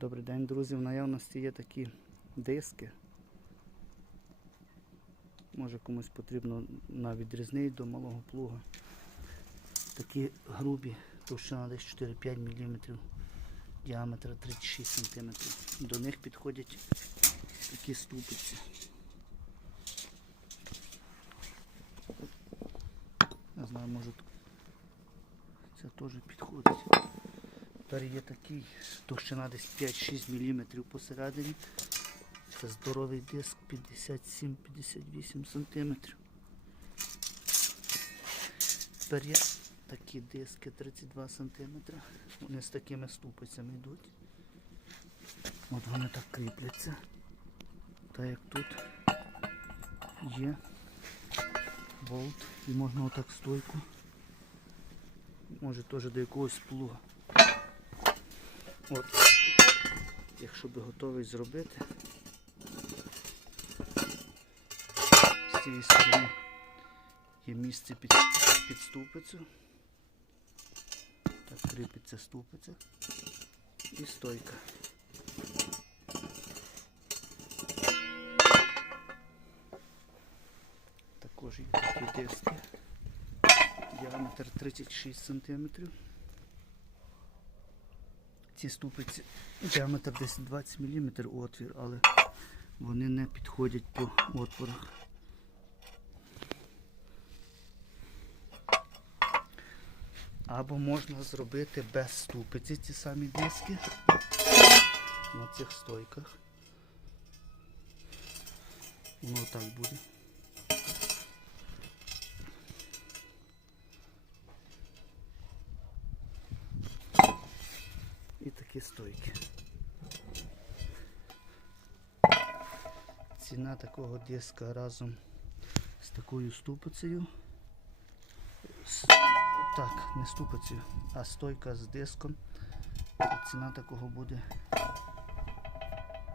Добрий день, друзі. В наявності є такі диски. Може комусь потрібно на відрізний до малого плуга. Такі грубі, товщина десь 4-5 мм, діаметр 36 см. До них підходять такі ступиці. Не знаю, може це теж підходить. Тепер є такий товщина десь 5-6 мм посередині. Це здоровий диск 57-58 см. Тепер є такі диски 32 см. Вони з такими ступицями йдуть. От вони так кріпляться. Так як тут є болт і можна отак стойку. Може теж до якогось плуга. От, якщо би готовий зробити, з цієї сторони є місце під, під ступицю. Так кріпиться ступиця і стойка. Також є такі диски. Діаметр 36 сантиметрів. Ці ступиці діаметр десь 20 мм отвір, але вони не підходять по отворах. Або можна зробити без ступиці ці самі диски на цих стойках. Воно так буде. І такі стойки. Ціна такого диска разом з такою ступицею. Так, не ступицею, а стойка з диском. Ціна такого буде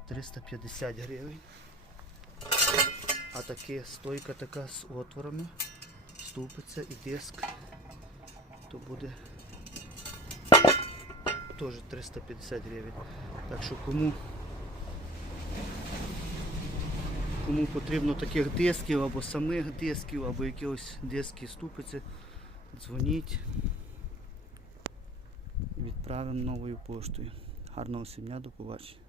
350 гривень. А таке стойка така з отворами, ступиця і диск, то буде теж 350 гривень. Так що кому кому потрібно таких дисків або самих дисків, або якихось диски ступиці, дзвоніть. Відправимо новою поштою. Гарного сім'я, до побачення.